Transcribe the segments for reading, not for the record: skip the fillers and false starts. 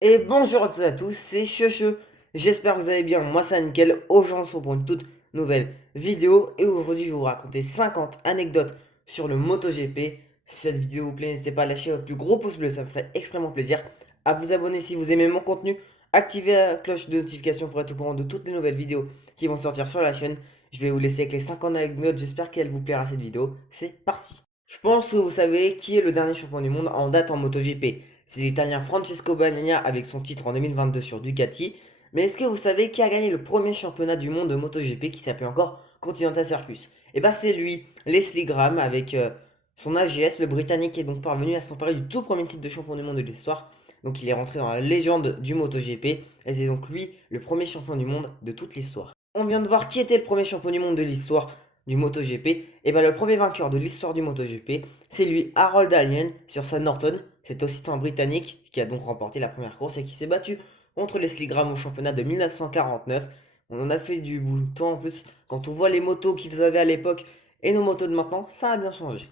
Et bonjour à toutes et à tous, c'est Cheche. J'espère que vous allez bien. Moi, c'est nickel. Aujourd'hui, on se retrouve pour une toute nouvelle vidéo. Et aujourd'hui, je vais vous raconter 50 anecdotes sur le MotoGP. Si cette vidéo vous plaît, n'hésitez pas à lâcher votre plus gros pouce bleu, ça me ferait extrêmement plaisir. À vous abonner si vous aimez mon contenu. Activez la cloche de notification pour être au courant de toutes les nouvelles vidéos qui vont sortir sur la chaîne. Je vais vous laisser avec les 50 anecdotes. J'espère qu'elle vous plaira cette vidéo. C'est parti. Je pense que vous savez qui est le dernier champion du monde en date en MotoGP. C'est l'Italien Francesco Bagnaia avec son titre en 2022 sur Ducati. Mais est-ce que vous savez qui a gagné le premier championnat du monde de MotoGP qui s'appelle encore Continental Circus? Et bah c'est lui, Leslie Graham avec son AGS. Le Britannique est donc parvenu à s'emparer du tout premier titre de champion du monde de l'histoire. Donc il est rentré dans la légende du MotoGP. Et c'est donc lui le premier champion du monde de toute l'histoire. On vient de voir qui était le premier champion du monde de l'histoire du MotoGP. Et bien le premier vainqueur de l'histoire du MotoGP, c'est lui, Harold Allen, sur Sam Norton. C'est aussi un Britannique qui a donc remporté la première course et qui s'est battu contre Leslie Graham au championnat de 1949. On en a fait du bout de temps en plus. Quand on voit les motos qu'ils avaient à l'époque et nos motos de maintenant, ça a bien changé.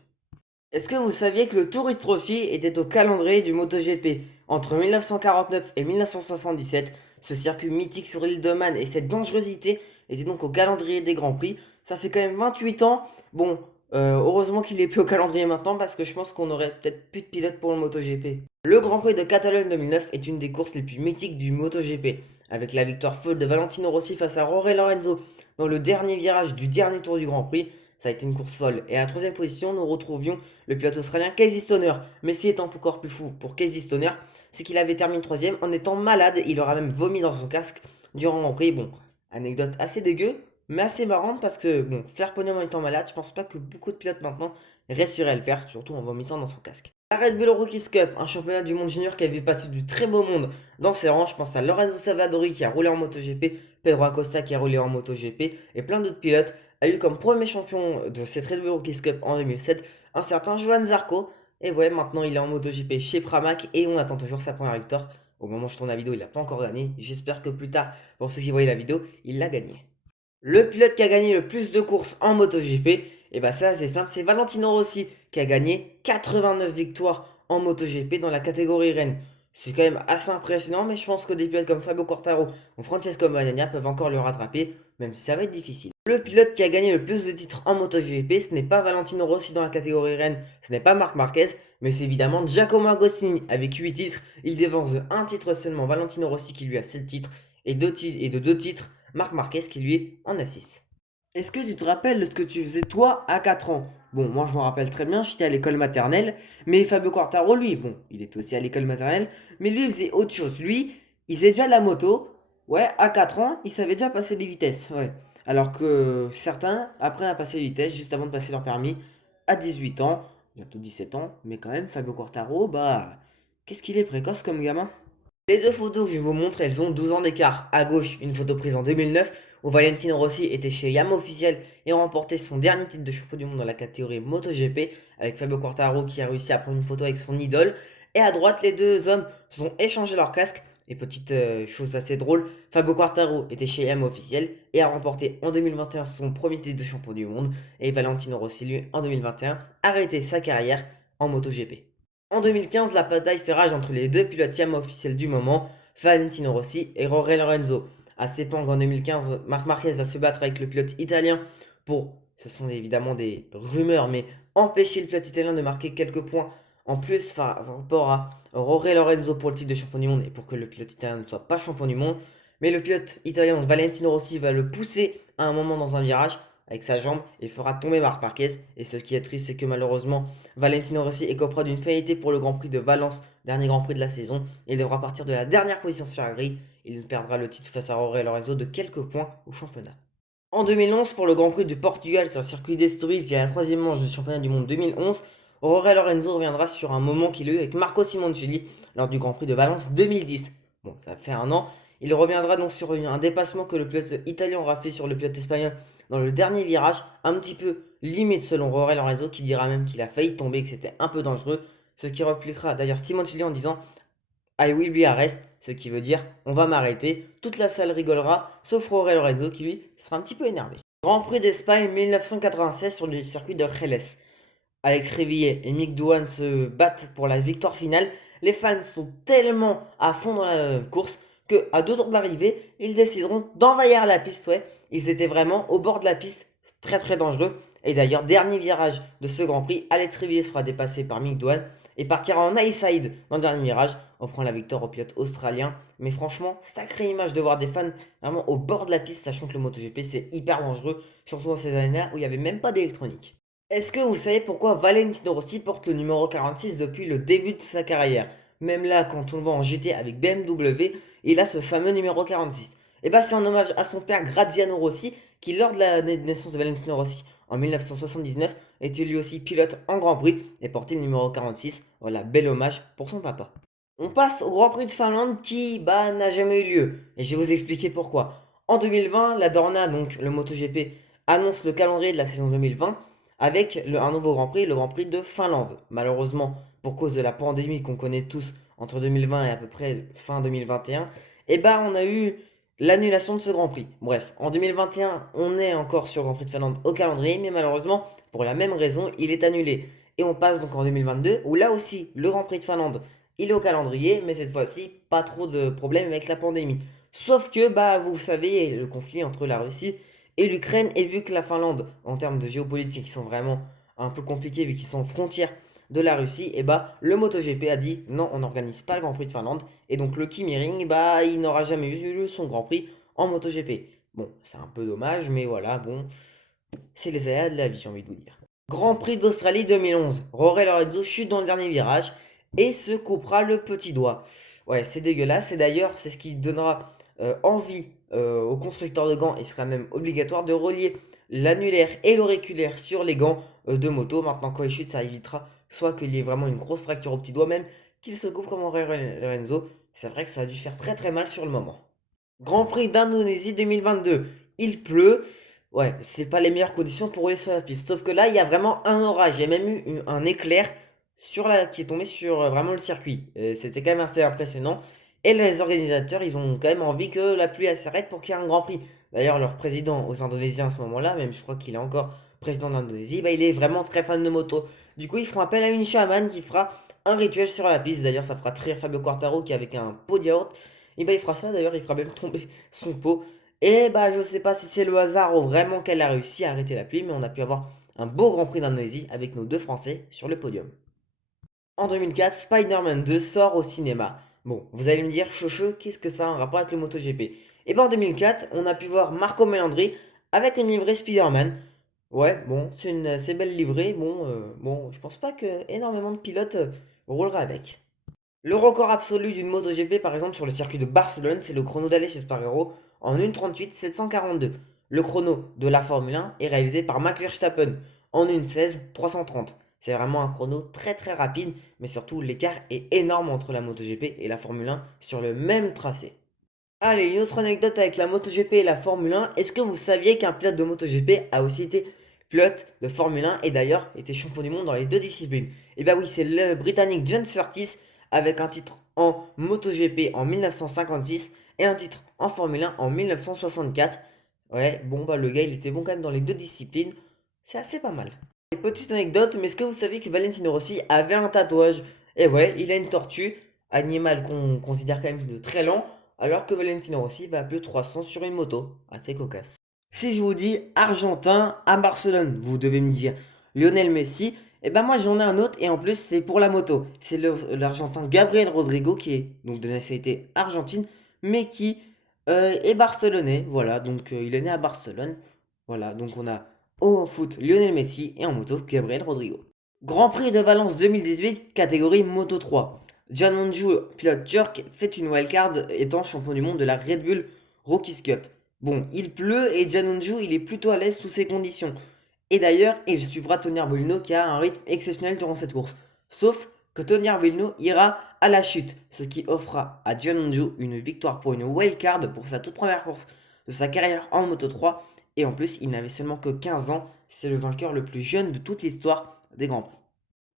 Est-ce que vous saviez que le Tourist Trophy était au calendrier du MotoGP? Entre 1949 et 1977, ce circuit mythique sur l'île de Man et cette dangerosité étaient donc au calendrier des Grands Prix. Ça fait quand même 28 ans. Bon, heureusement qu'il est plus au calendrier maintenant parce que je pense qu'on aurait peut-être plus de pilotes pour le MotoGP. Le Grand Prix de Catalogne 2009 est une des courses les plus mythiques du MotoGP, avec la victoire folle de Valentino Rossi face à Jorge Lorenzo dans le dernier virage du dernier tour du Grand Prix. Ça a été une course folle. Et à la troisième position, nous retrouvions le pilote australien Casey Stoner. Mais ce qui est encore plus fou pour Casey Stoner, c'est qu'il avait terminé troisième en étant malade. Il aura même vomi dans son casque durant le Grand Prix. Bon, anecdote assez dégueu, mais assez marrante parce que, bon, faire podium en étant malade, je pense pas que beaucoup de pilotes maintenant réussiraient à le faire, surtout en vomissant dans son casque. La Red Bull Rookies Cup, un championnat du monde junior qui a vu passer du très beau monde dans ses rangs. Je pense à Lorenzo Savadori qui a roulé en MotoGP, Pedro Acosta qui a roulé en MotoGP et plein d'autres pilotes. A eu comme premier champion de cette Red Bull Rookies Cup en 2007 un certain Johan Zarco. Et ouais, maintenant il est en MotoGP chez Pramac et on attend toujours sa première victoire. Au moment où je tourne la vidéo, il n'a pas encore gagné. J'espère que plus tard, pour ceux qui voient la vidéo, il l'a gagné. Le pilote qui a gagné le plus de courses en MotoGP, et bah ça c'est simple, c'est Valentino Rossi qui a gagné 89 victoires en MotoGP dans la catégorie Rennes. C'est quand même assez impressionnant, mais je pense que des pilotes comme Fabio Quartaro ou Francesco Bagnaia peuvent encore le rattraper, même si ça va être difficile. Le pilote qui a gagné le plus de titres en MotoGP, ce n'est pas Valentino Rossi dans la catégorie Rennes, ce n'est pas Marc Marquez, mais c'est évidemment Giacomo Agostini avec 8 titres. Il dévance de 1 titre seulement Valentino Rossi qui lui a 7 titres et de 2 titres Marc Marquez qui lui en a 6. Est-ce que tu te rappelles de ce que tu faisais toi à 4 ans? Bon, moi je me rappelle très bien, j'étais à l'école maternelle, mais Fabio Quartaro, lui, bon, il était aussi à l'école maternelle, mais lui il faisait autre chose. Lui, il faisait déjà de la moto, ouais, à 4 ans, il savait déjà passer des vitesses, ouais. Alors que certains apprennent à passer les vitesses juste avant de passer leur permis à 18 ans, bientôt 17 ans, mais quand même, Fabio Quartaro, bah, qu'est-ce qu'il est précoce comme gamin? Les deux photos que je vous montre, elles ont 12 ans d'écart. À gauche, une photo prise en 2009 où Valentino Rossi était chez Yamaha Officiel et remportait son dernier titre de champion du monde dans la catégorie MotoGP avec Fabio Quartararo qui a réussi à prendre une photo avec son idole. Et à droite, les deux hommes se sont échangé leurs casques. Et petite chose assez drôle, Fabio Quartararo était chez Yamaha Officiel et a remporté en 2021 son premier titre de champion du monde. Et Valentino Rossi, lui, en 2021, a arrêté sa carrière en MotoGP. En 2015, la bataille fait rage entre les deux pilotes Yamaha officiels du moment, Valentino Rossi et Jorge Lorenzo. À Sepang en 2015, Marc Marquez va se battre avec le pilote italien pour, ce sont évidemment des rumeurs, mais empêcher le pilote italien de marquer quelques points en plus par rapport à Jorge Lorenzo pour le titre de champion du monde et pour que le pilote italien ne soit pas champion du monde. Mais le pilote italien, donc Valentino Rossi, va le pousser à un moment dans un virage avec sa jambe et fera tomber Marc Marquez. Et ce qui est triste, c'est que malheureusement, Valentino Rossi écopera d'une pénalité pour le Grand Prix de Valence, dernier Grand Prix de la saison. Il devra partir de la dernière position sur la grille. Il perdra le titre face à Jorge Lorenzo de quelques points au championnat. En 2011, pour le Grand Prix du Portugal sur le circuit d'Estoril, qui est la troisième manche du championnat du monde 2011, Jorge Lorenzo reviendra sur un moment qu'il a eu avec Marco Simoncelli lors du Grand Prix de Valence 2010. Bon, ça fait un an. Il reviendra donc sur un dépassement que le pilote italien aura fait sur le pilote espagnol dans le dernier virage, un petit peu limite selon Jorge Lorenzo, qui dira même qu'il a failli tomber, que c'était un peu dangereux. Ce qui repliquera d'ailleurs Simoncelli en disant I will be arrest, ce qui veut dire on va m'arrêter. Toute la salle rigolera, sauf Jorge Lorenzo qui lui sera un petit peu énervé. Grand Prix d'Espagne 1996 sur le circuit de Jerez. Alex Révillet et Mick Doohan se battent pour la victoire finale. les fans sont tellement à fond dans la course que à 2 tours de l'arrivée, ils décideront d'envahir la piste, ouais. Ils étaient vraiment au bord de la piste, très très dangereux. Et d'ailleurs, dernier virage de ce Grand Prix, Alex Rivier sera dépassé par Mick Doohan et partira en high side dans le dernier virage, offrant la victoire au pilote australien. Mais franchement, sacrée image de voir des fans vraiment au bord de la piste, sachant que le MotoGP c'est hyper dangereux, surtout dans ces années-là où il n'y avait même pas d'électronique. Est-ce que vous savez pourquoi Valentino Rossi porte le numéro 46 depuis le début de sa carrière? Même là, quand on le voit en GT avec BMW, il a ce fameux numéro 46. Et bah c'est en hommage à son père Graziano Rossi, qui lors de la naissance de Valentino Rossi en 1979, était lui aussi pilote en Grand Prix et portait le numéro 46. Voilà, bel hommage pour son papa. On passe au Grand Prix de Finlande qui n'a jamais eu lieu. Et je vais vous expliquer pourquoi. En 2020, la Dorna, donc le MotoGP, annonce le calendrier de la saison 2020 avec un nouveau Grand Prix, le Grand Prix de Finlande. Malheureusement, pour cause de la pandémie qu'on connaît tous entre 2020 et à peu près fin 2021, et bah on a eu l'annulation de ce Grand Prix. Bref, en 2021, on est encore sur le Grand Prix de Finlande au calendrier, mais malheureusement, pour la même raison, il est annulé. Et on passe donc en 2022, où là aussi, le Grand Prix de Finlande, il est au calendrier, mais cette fois-ci, pas trop de problèmes avec la pandémie. Sauf que, bah, vous savez, le conflit entre la Russie et l'Ukraine, et vu que la Finlande, en termes de géopolitique, ils sont vraiment un peu compliqués, vu qu'ils sont frontières de la Russie, et bah, le MotoGP a dit non, on n'organise pas le Grand Prix de Finlande, et donc le Kimi Ring, bah, il n'aura jamais eu son Grand Prix en MotoGP. Bon, c'est un peu dommage, mais voilà, bon, c'est les aléas de la vie, j'ai envie de vous dire. Grand Prix d'Australie 2011. Jorge Lorenzo chute dans le dernier virage et se coupera le petit doigt. Ouais, c'est dégueulasse. Et d'ailleurs, c'est ce qui donnera envie aux constructeurs de gants, et sera même obligatoire de relier l'annulaire et l'auriculaire sur les gants de moto. Maintenant, quand il chute, ça évitera soit qu'il y ait vraiment une grosse fracture au petit doigt, même qu'il se coupe comme Jorge Lorenzo. C'est vrai que ça a dû faire très très mal sur le moment. Grand Prix d'Indonésie 2022. Il pleut. Ouais, c'est pas les meilleures conditions pour rouler sur la piste. Sauf que là, il y a vraiment un orage. Il y a même eu un éclair qui est tombé sur vraiment le circuit. C'était quand même assez impressionnant. Et les organisateurs, ils ont quand même envie que la pluie elle s'arrête pour qu'il y ait un Grand Prix. D'ailleurs, leur président aux Indonésiens à ce moment-là, même je crois qu'il est encore président d'Indonésie, bah, il est vraiment très fan de moto. Du coup, ils feront appel à une chamane qui fera un rituel sur la piste. D'ailleurs, ça fera rire Fabio Quartaro qui, avec un pot de yaourt, et bah il fera ça, d'ailleurs, il fera même tomber son pot. Et bah je sais pas si c'est le hasard ou vraiment qu'elle a réussi à arrêter la pluie, mais on a pu avoir un beau Grand Prix d'Indonésie avec nos deux Français sur le podium. En 2004, Spider-Man 2 sort au cinéma. Bon, vous allez me dire, Chocho, qu'est-ce que ça a un rapport avec le MotoGP? Et ben en 2004, on a pu voir Marco Melandri avec une livrée Spider-Man. Ouais, bon, c'est une assez belle livrée. Bon, je pense pas que énormément de pilotes rouleraient avec. Le record absolu d'une MotoGP, par exemple, sur le circuit de Barcelone, c'est le chrono d'Aleix Espargaro en 1:38 742. Le chrono de la Formule 1 est réalisé par Max Verstappen en 1:16 330. C'est vraiment un chrono très très rapide, mais surtout l'écart est énorme entre la MotoGP et la Formule 1 sur le même tracé. Allez, une autre anecdote avec la MotoGP et la Formule 1. Est-ce que vous saviez qu'un pilote de MotoGP a aussi été pilote de Formule 1 et d'ailleurs était champion du monde dans les deux disciplines? Et bah oui, c'est le Britannique John Surtees avec un titre en MotoGP en 1956 et un titre en Formule 1 en 1964. Ouais, bon bah le gars il était bon quand même dans les deux disciplines. C'est assez pas mal. Et petite anecdote, mais est-ce que vous savez que Valentino Rossi avait un tatouage? Et ouais, il a une tortue, animal qu'on considère quand même de très lent, alors que Valentino Rossi va à plus de 300 sur une moto. Assez cocasse. Si je vous dis Argentin à Barcelone, vous devez me dire Lionel Messi. Et ben moi j'en ai un autre et en plus c'est pour la moto. C'est l'Argentin Gabriel Rodrigo qui est donc de nationalité argentine, mais qui est barcelonais. Voilà, donc il est né à Barcelone. Voilà, donc on a au foot Lionel Messi et en moto Gabriel Rodrigo. Grand Prix de Valence 2018, catégorie Moto 3. John Anju, pilote turc, fait une wildcard étant champion du monde de la Red Bull Rookies Cup. Bon, il pleut et John Anju, il est plutôt à l'aise sous ces conditions. Et d'ailleurs, il suivra Tony Arbolino qui a un rythme exceptionnel durant cette course. Sauf que Tony Arbolino ira à la chute, ce qui offrira à John Anju une victoire pour une wildcard pour sa toute première course de sa carrière en Moto 3. Et en plus, il n'avait seulement que 15 ans. C'est le vainqueur le plus jeune de toute l'histoire des Grands Prix.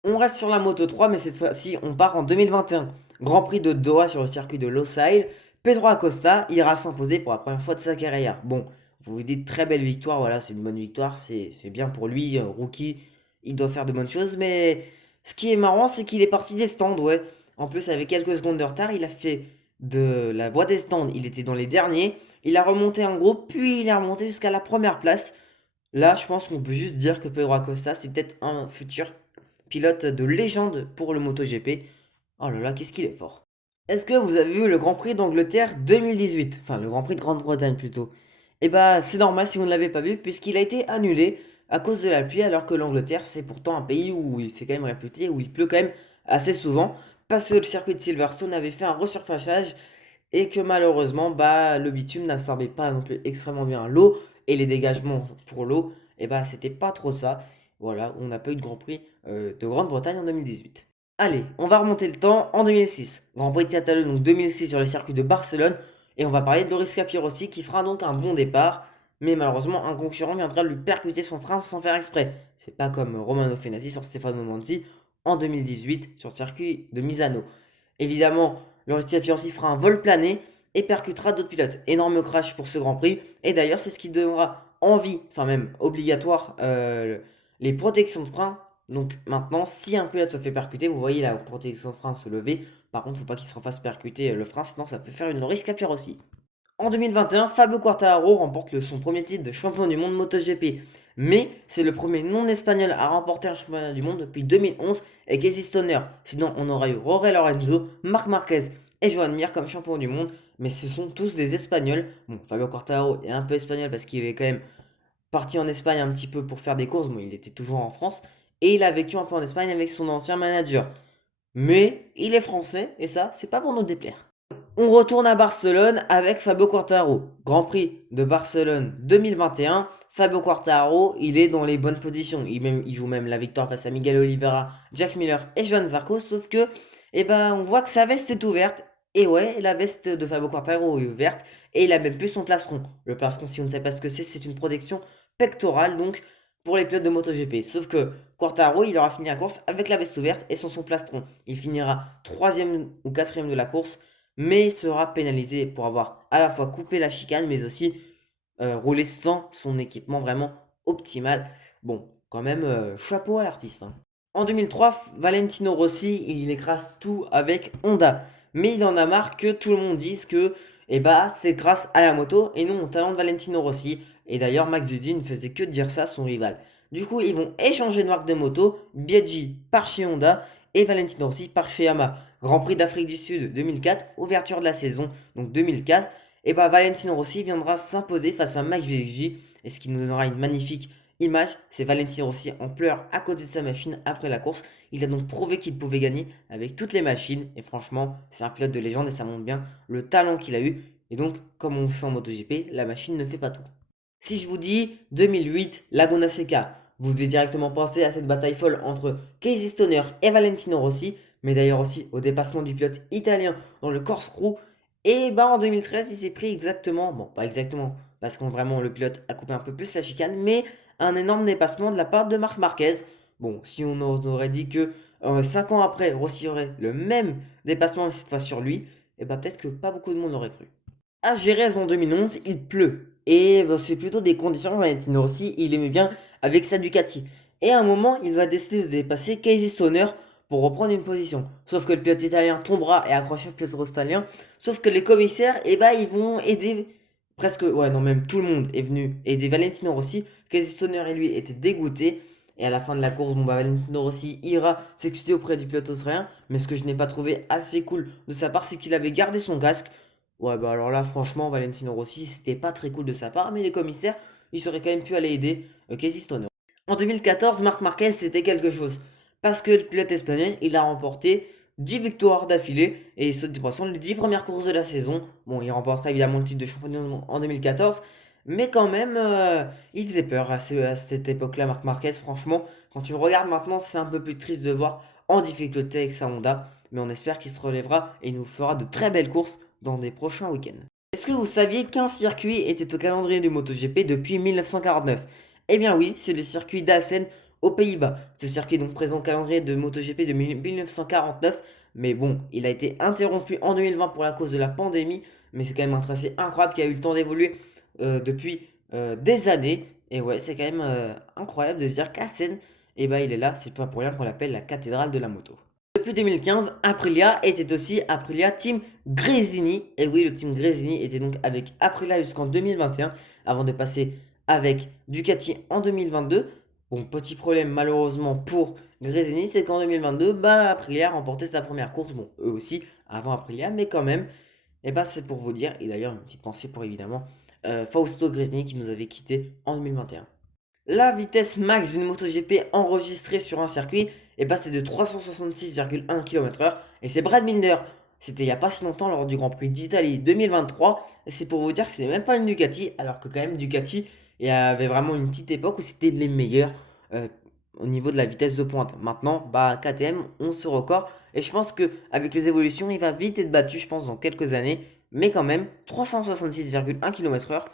On reste sur la Moto 3, mais cette fois-ci, on part en 2021. Grand Prix de Doha sur le circuit de Losail. Pedro Acosta ira s'imposer pour la première fois de sa carrière. Bon, vous vous dites très belle victoire, voilà, c'est une bonne victoire, c'est bien pour lui, rookie, il doit faire de bonnes choses, mais ce qui est marrant, c'est qu'il est parti des stands, ouais. En plus, avec quelques secondes de retard, il a fait de la voie des stands, il était dans les derniers. Il a remonté en groupe, puis il est remonté jusqu'à la première place. Là, je pense qu'on peut juste dire que Pedro Acosta, c'est peut-être un futur pilote de légende pour le MotoGP. Oh là là, qu'est-ce qu'il est fort. Est-ce que vous avez vu le Grand Prix d'Angleterre 2018? Enfin, le Grand Prix de Grande-Bretagne plutôt. Eh bah, c'est normal si vous ne l'avez pas vu, puisqu'il a été annulé à cause de la pluie, alors que l'Angleterre, c'est pourtant un pays où il s'est quand même réputé, où il pleut quand même assez souvent, parce que le circuit de Silverstone avait fait un resurfacage et que malheureusement, bah, le bitume n'absorbait pas non plus extrêmement bien l'eau, et les dégagements pour l'eau, et bah, c'était pas trop ça. Voilà, on n'a pas eu de Grand Prix de Grande-Bretagne en 2018. Allez, on va remonter le temps en 2006. Grand Prix de Catalogne, donc 2006 sur le circuit de Barcelone, et on va parler de Loris Capirossi qui fera donc un bon départ, mais malheureusement, un concurrent viendra lui percuter son frein sans faire exprès. C'est pas comme Romano Fenati sur Stefano Manzi en 2018 sur le circuit de Misano. Évidemment, Loris Capirossi fera un vol plané et percutera d'autres pilotes. Énorme crash pour ce Grand Prix. Et d'ailleurs, c'est ce qui donnera envie, enfin même obligatoire, les protections de frein. Donc maintenant, si un pilote se fait percuter, vous voyez la protection de frein se lever. Par contre, il ne faut pas qu'il se refasse percuter le frein, sinon ça peut faire une Loris Capirossi. En 2021, Fabio Quartararo remporte son premier titre de champion du monde MotoGP. Mais c'est le premier non-espagnol à remporter un championnat du monde depuis 2011 et Casey Stoner. Sinon, on aurait eu Jorge Lorenzo, Marc Marquez et Joan Mir comme champion du monde. Mais ce sont tous des Espagnols. Bon, Fabio Quartararo est un peu espagnol parce qu'il est quand même parti en Espagne un petit peu pour faire des courses. Bon, il était toujours en France. Et il a vécu un peu en Espagne avec son ancien manager. Mais il est français et ça, c'est pas pour nous déplaire. On retourne à Barcelone avec Fabio Quartararo. Grand Prix de Barcelone 2021. Fabio Quartararo, il est dans les bonnes positions. Il joue même la victoire face à Miguel Oliveira, Jack Miller et Joan Zarco. Sauf que, eh ben, on voit que sa veste est ouverte. Et ouais, la veste de Fabio Quartararo est ouverte. Et il a même plus son plastron. Le plastron, si on ne sait pas ce que c'est une protection pectorale. Donc, pour les pilotes de MotoGP. Sauf que Quartararo, il aura fini la course avec la veste ouverte et sans son plastron. Il finira troisième ou quatrième de la course mais sera pénalisé pour avoir à la fois coupé la chicane, mais aussi roulé sans son équipement vraiment optimal. Bon, quand même, chapeau à l'artiste, hein. En 2003, Valentino Rossi, il écrase tout avec Honda. Mais il en a marre que tout le monde dise que c'est grâce à la moto et non au talent de Valentino Rossi. Et d'ailleurs, Max Dudi ne faisait que dire ça à son rival. Du coup, ils vont échanger de marque de moto. Biaggi part chez Honda et Valentino Rossi part chez Yamaha. Grand Prix d'Afrique du Sud 2004, ouverture de la saison, donc 2004. Valentino Rossi viendra s'imposer face à Max Biaggi. Et ce qui nous donnera une magnifique image, c'est Valentino Rossi en pleurs à côté de sa machine après la course. Il a donc prouvé qu'il pouvait gagner avec toutes les machines. Et franchement, c'est un pilote de légende et ça montre bien le talent qu'il a eu. Et donc, comme on fait en MotoGP, la machine ne fait pas tout. Si je vous dis 2008, Laguna Seca, vous devez directement penser à cette bataille folle entre Casey Stoner et Valentino Rossi, mais d'ailleurs aussi au dépassement du pilote italien dans le corkscrew. En 2013, il s'est pris exactement, bon pas exactement, parce qu'en vraiment le pilote a coupé un peu plus la chicane, mais un énorme dépassement de la part de Marc Marquez. Bon, si on aurait dit que 5 ans après, Rossi aurait le même dépassement, mais cette fois sur lui, peut-être que pas beaucoup de monde l'aurait cru. À Jerez en 2011, il pleut. C'est plutôt des conditions. Valentino Rossi, il aimait bien avec sa Ducati. Et à un moment, il va décider de dépasser Casey Stoner pour reprendre une position. Sauf que le pilote italien tombera et accrochera le pilote australien. Sauf que les commissaires, ils vont aider presque, ouais, non, même tout le monde est venu aider Valentino Rossi. Casey Stoner et lui étaient dégoûtés. Et à la fin de la course, Valentino Rossi ira s'excuser auprès du pilote australien. Mais ce que je n'ai pas trouvé assez cool de sa part, c'est qu'il avait gardé son casque. Ouais, alors là, franchement, Valentino Rossi, c'était pas très cool de sa part, mais les commissaires, ils auraient quand même pu aller aider Casey Stoner. En 2014, Marc Marquez, c'était quelque chose. Parce que le pilote espagnol, il a remporté 10 victoires d'affilée et il saute du poisson les 10 premières courses de la saison. Bon, il remportera évidemment le titre de champion du monde en 2014, mais quand même, il faisait peur à cette époque-là, Marc Marquez. Franchement, quand tu le regardes maintenant, c'est un peu plus triste de voir en difficulté avec sa Honda, mais on espère qu'il se relèvera et nous fera de très belles courses dans des prochains week-ends. Est-ce que vous saviez qu'un circuit était au calendrier du MotoGP depuis 1949? Eh bien oui, c'est le circuit d'Assen aux Pays-Bas. Ce circuit est donc présent au calendrier de MotoGP de 1949, mais bon, il a été interrompu en 2020 pour la cause de la pandémie, mais c'est quand même un tracé incroyable qui a eu le temps d'évoluer depuis des années. Et ouais, c'est quand même incroyable de se dire qu'Assen, il est là, c'est pas pour rien qu'on l'appelle la cathédrale de la moto. Depuis 2015, Aprilia était aussi Aprilia Team Gresini. Et oui, le Team Gresini était donc avec Aprilia jusqu'en 2021 avant de passer avec Ducati en 2022. Bon, petit problème malheureusement pour Gresini, c'est qu'en 2022, bah, Aprilia a remporté sa première course. Bon, eux aussi avant Aprilia, mais quand même. Et bah, c'est pour vous dire. Et d'ailleurs, une petite pensée pour évidemment Fausto Gresini qui nous avait quitté en 2021. La vitesse max d'une MotoGP enregistrée sur un circuit est passée de 366,1 km/h et c'est Brad Binder. C'était il n'y a pas si longtemps lors du Grand Prix d'Italie 2023 et c'est pour vous dire que c'est même pas une Ducati alors que quand même Ducati il y avait vraiment une petite époque où c'était les meilleurs euh, au niveau de la vitesse de pointe. Maintenant, bah KTM ont ce record et je pense que avec les évolutions il va vite être battu je pense dans quelques années mais quand même 366,1 km/h,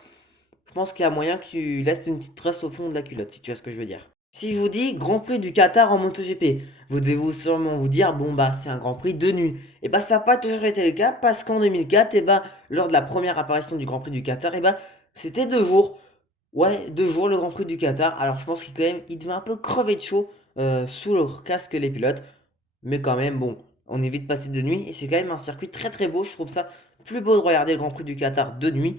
je pense qu'il y a moyen que tu laisses une petite trace au fond de la culotte, si tu vois ce que je veux dire. Si je vous dis Grand Prix du Qatar en MotoGP, vous devez vous sûrement vous dire, bon bah c'est un Grand Prix de nuit. Et bah ça n'a pas toujours été le cas, parce qu'en 2004, et bah lors de la première apparition du Grand Prix du Qatar, et bah c'était 2 jours. Ouais, 2 jours le Grand Prix du Qatar. Alors je pense qu'il quand même, il devait un peu crever de chaud sous leur casque les pilotes. Mais quand même, bon, on est vite passé de nuit, et c'est quand même un circuit très très beau. Je trouve ça plus beau de regarder le Grand Prix du Qatar de nuit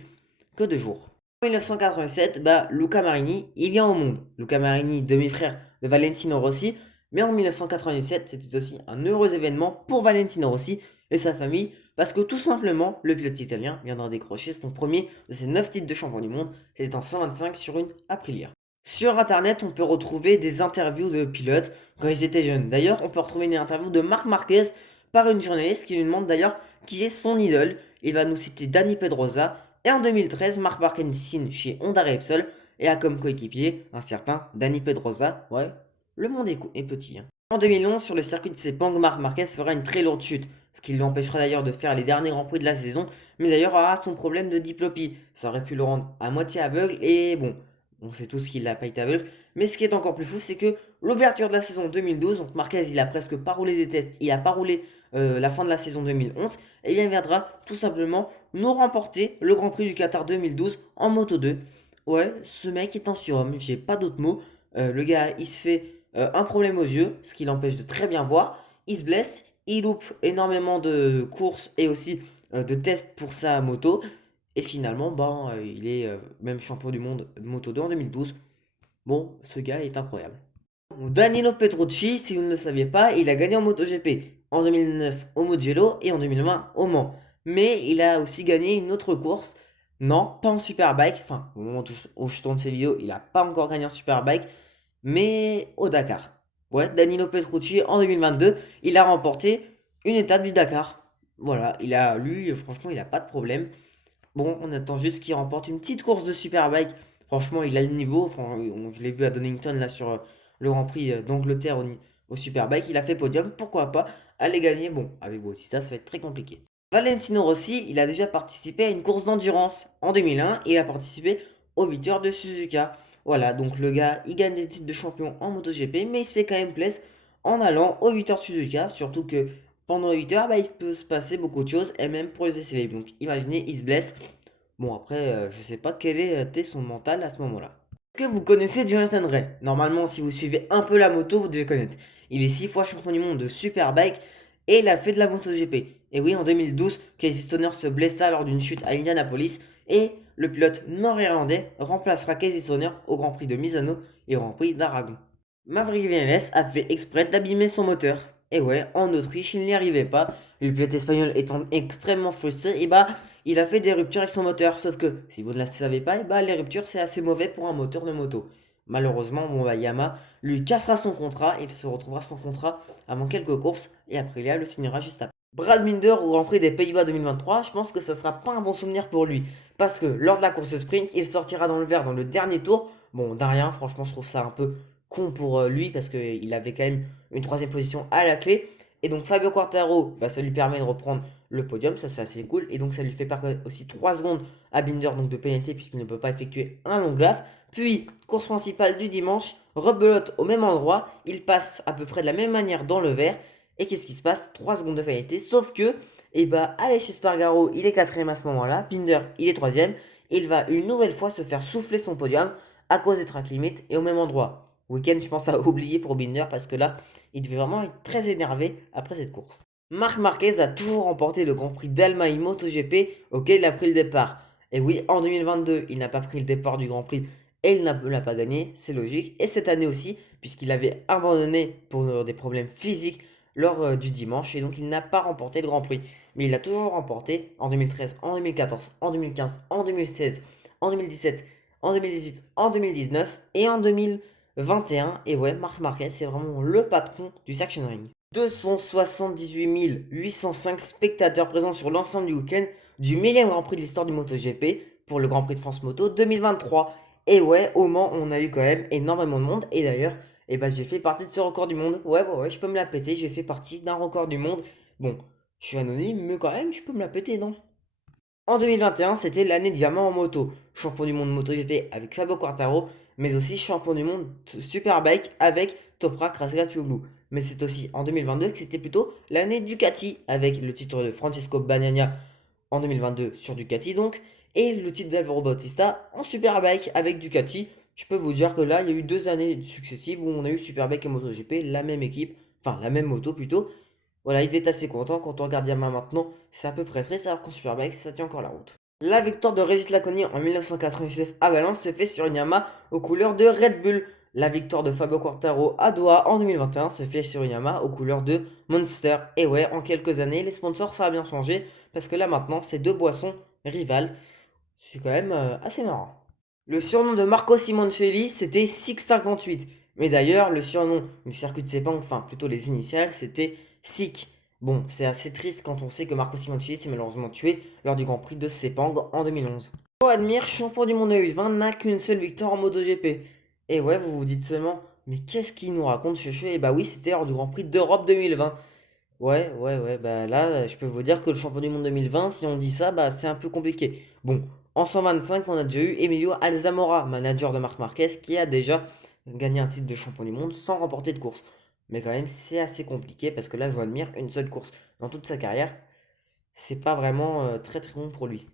que de jour. En 1987, bah, Luca Marini, il vient au monde. Luca Marini, demi-frère de Valentino Rossi, mais en 1997, c'était aussi un heureux événement pour Valentino Rossi et sa famille, parce que tout simplement, le pilote italien viendra décrocher son premier de ses 9 titres de champion du monde, c'était en 125 sur une Aprilia. Sur internet, on peut retrouver des interviews de pilotes quand ils étaient jeunes. D'ailleurs, on peut retrouver une interview de Marc Marquez par une journaliste qui lui demande d'ailleurs qui est son idole. Il va nous citer Dani Pedrosa, et en 2013, Marc Marquez signe chez Honda Repsol et a comme coéquipier un certain Dani Pedrosa. Ouais, le monde est petit, hein. En 2011, sur le circuit de Sepang, Marc Marquez fera une très lourde chute, ce qui lui empêchera d'ailleurs de faire les derniers grands prix de la saison, mais d'ailleurs aura son problème de diplopie. Ça aurait pu le rendre à moitié aveugle, et bon, on sait tous qu'il n'a pas été aveugle, mais ce qui est encore plus fou, c'est que l'ouverture de la saison 2012, donc Marquez il a presque pas roulé des tests, il a pas roulé la fin de la saison 2011, et bien il viendra tout simplement nous remporter le Grand Prix du Qatar 2012 en Moto 2. Ouais, ce mec est un surhomme, j'ai pas d'autres mots. Le gars, il se fait un problème aux yeux, ce qui l'empêche de très bien voir. Il se blesse, il loupe énormément de courses et aussi de tests pour sa moto. Et finalement, ben, il est même champion du monde de Moto 2 en 2012. Bon, ce gars est incroyable. Danilo Petrucci, si vous ne le saviez pas, il a gagné en MotoGP en 2009 au Mugello et en 2020 au Mans. Mais il a aussi gagné une autre course. Non, pas en Superbike. Enfin, au moment où je tourne ces vidéos, il n'a pas encore gagné en Superbike, mais au Dakar. Ouais, Danilo Petrucci en 2022, il a remporté une étape du Dakar. Voilà, lui, franchement, il n'a pas de problème. Bon, on attend juste qu'il remporte une petite course de Superbike. Franchement, il a le niveau. Je l'ai vu à Donington là sur le Grand Prix d'Angleterre au Superbike. Il a fait podium. Pourquoi pas aller gagner? Bon, avec vous aussi, ça va être très compliqué. Valentino Rossi, il a déjà participé à une course d'endurance. En 2001, il a participé aux 8 heures de Suzuka. Voilà, donc le gars, il gagne des titres de champion en MotoGP, mais il se fait quand même plaisir en allant aux 8 heures de Suzuka. Surtout que pendant 8 heures, bah, il peut se passer beaucoup de choses, et même pour les essais libres. Donc imaginez, il se blesse. Bon, après, je sais pas quel était son mental à ce moment-là. Est-ce que vous connaissez Jonathan Ray? Normalement, si vous suivez un peu la moto, vous devez connaître. Il est 6 fois champion du monde de Superbike et il a fait de la MotoGP. Et oui, en 2012, Casey Stoner se blessa lors d'une chute à Indianapolis et le pilote nord-irlandais remplacera Casey Stoner au Grand Prix de Misano et au Grand Prix d'Aragon. Maverick Viñales a fait exprès d'abîmer son moteur. Et ouais, en Autriche, il n'y arrivait pas. Le pilote espagnol étant extrêmement frustré, et bah, il a fait des ruptures avec son moteur. Sauf que, si vous ne le savez pas, et bah, les ruptures, c'est assez mauvais pour un moteur de moto. Malheureusement, bon, bah, Yamaha lui cassera son contrat. Il se retrouvera sans contrat avant quelques courses. Et après, le signera juste après. Brad Binder au Grand Prix des Pays-Bas 2023, je pense que ça sera pas un bon souvenir pour lui. Parce que lors de la course sprint, il sortira dans le vert dans le dernier tour. Bon, d'un rien, franchement, je trouve ça un peu con pour lui parce qu'il avait quand même une troisième position à la clé. Et donc Fabio Quartararo, bah, ça lui permet de reprendre le podium, ça c'est assez cool. Et donc ça lui fait perdre aussi 3 secondes à Binder donc de pénalité puisqu'il ne peut pas effectuer un long lap. Puis, course principale du dimanche, rebelote au même endroit, il passe à peu près de la même manière dans le vert. Et qu'est-ce qui se passe? 3 secondes de pénalité, sauf que, et bah, Aleix Espargaro, il est quatrième à ce moment-là, Binder, il est troisième. Il va une nouvelle fois se faire souffler son podium à cause des track limits et au même endroit. week-end, je pense, à oublier pour Binder parce que là, il devait vraiment être très énervé après cette course. Marc Marquez a toujours remporté le Grand Prix d'Allemagne MotoGP auquel il a pris le départ. Et oui, en 2022, il n'a pas pris le départ du Grand Prix et il ne l'a pas gagné, c'est logique. Et cette année aussi, puisqu'il avait abandonné pour des problèmes physiques lors du dimanche et donc il n'a pas remporté le Grand Prix. Mais il a toujours remporté en 2013, en 2014, en 2015, en 2016, en 2017, en 2018, en 2019 et en 2021. Et ouais, Marc Marquez, c'est vraiment le patron du Section Ring. 278 805 spectateurs présents sur l'ensemble du week-end du millième Grand Prix de l'histoire du MotoGP pour le Grand Prix de France Moto 2023. Et ouais, au Mans, on a eu quand même énormément de monde. Et d'ailleurs, j'ai fait partie de ce record du monde. Ouais, je peux me la péter. J'ai fait partie d'un record du monde. Bon, je suis anonyme, mais quand même, je peux me la péter, non? En 2021, c'était l'année diamant en moto. Champion du monde MotoGP avec Fabio Quartararo, mais aussi champion du monde Superbike avec Toprak Razgatlioglu. Mais c'est aussi en 2022 que c'était plutôt l'année Ducati avec le titre de Francesco Bagnaia en 2022 sur Ducati donc, et le titre d'Alvaro Bautista en Superbike avec Ducati. Je peux vous dire que là, il y a eu 2 années successives où on a eu Superbike et MotoGP, la même équipe, enfin la même moto plutôt. Voilà, il devait être assez content. Quand on regarde Yamaha maintenant, c'est à peu près triste alors qu'en Superbike, ça tient encore la route. La victoire de Régis Laconi en 1997 à Valence se fait sur une Yamaha aux couleurs de Red Bull. La victoire de Fabio Quartararo à Doha en 2021 se fait sur une Yamaha aux couleurs de Monster. Et ouais, en quelques années, les sponsors, ça a bien changé parce que là maintenant, c'est deux boissons rivales. C'est quand même assez marrant. Le surnom de Marco Simoncelli, c'était Six58. Mais d'ailleurs, le surnom du circuit de Sepang, enfin plutôt les initiales, c'était SIC. Bon, c'est assez triste quand on sait que Marco Simoncelli s'est malheureusement tué lors du Grand Prix de Sepang en 2011. Admire, champion du monde 2020, n'a qu'une seule victoire en MotoGP. Et ouais, vous vous dites seulement, mais qu'est-ce qu'il nous raconte ce Et bah oui, c'était lors du Grand Prix d'Europe 2020. Ouais, bah là, je peux vous dire que le champion du monde 2020, si on dit ça, bah c'est un peu compliqué. Bon, en 125, on a déjà eu Emilio Alzamora, manager de Marc Marquez, qui a déjà gagné un titre de champion du monde sans remporter de course. Mais quand même, c'est assez compliqué parce que là, je admire une seule course dans toute sa carrière. C'est pas vraiment très très bon pour lui.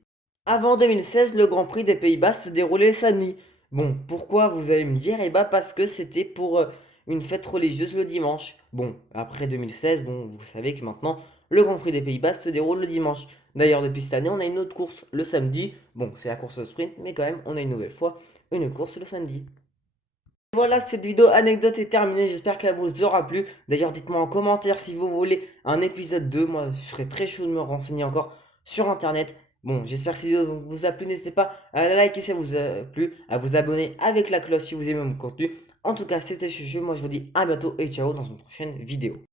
Avant 2016, le Grand Prix des Pays-Bas se déroulait le samedi. Bon, pourquoi vous allez me dire? Eh bah parce que c'était pour une fête religieuse le dimanche. Bon, après 2016, bon, vous savez que maintenant, le Grand Prix des Pays-Bas se déroule le dimanche. D'ailleurs, depuis cette année, on a une autre course le samedi. Bon, c'est la course au sprint, mais quand même, on a une nouvelle fois une course le samedi. Voilà, cette vidéo anecdote est terminée, j'espère qu'elle vous aura plu. D'ailleurs, dites-moi en commentaire si vous voulez un épisode 2. Moi, je serais très chaud de me renseigner encore sur internet. Bon, j'espère que cette vidéo vous a plu. N'hésitez pas à la liker si ça vous a plu, à vous abonner avec la cloche si vous aimez mon contenu. En tout cas, c'était Chuchu. Moi, je vous dis à bientôt et ciao dans une prochaine vidéo.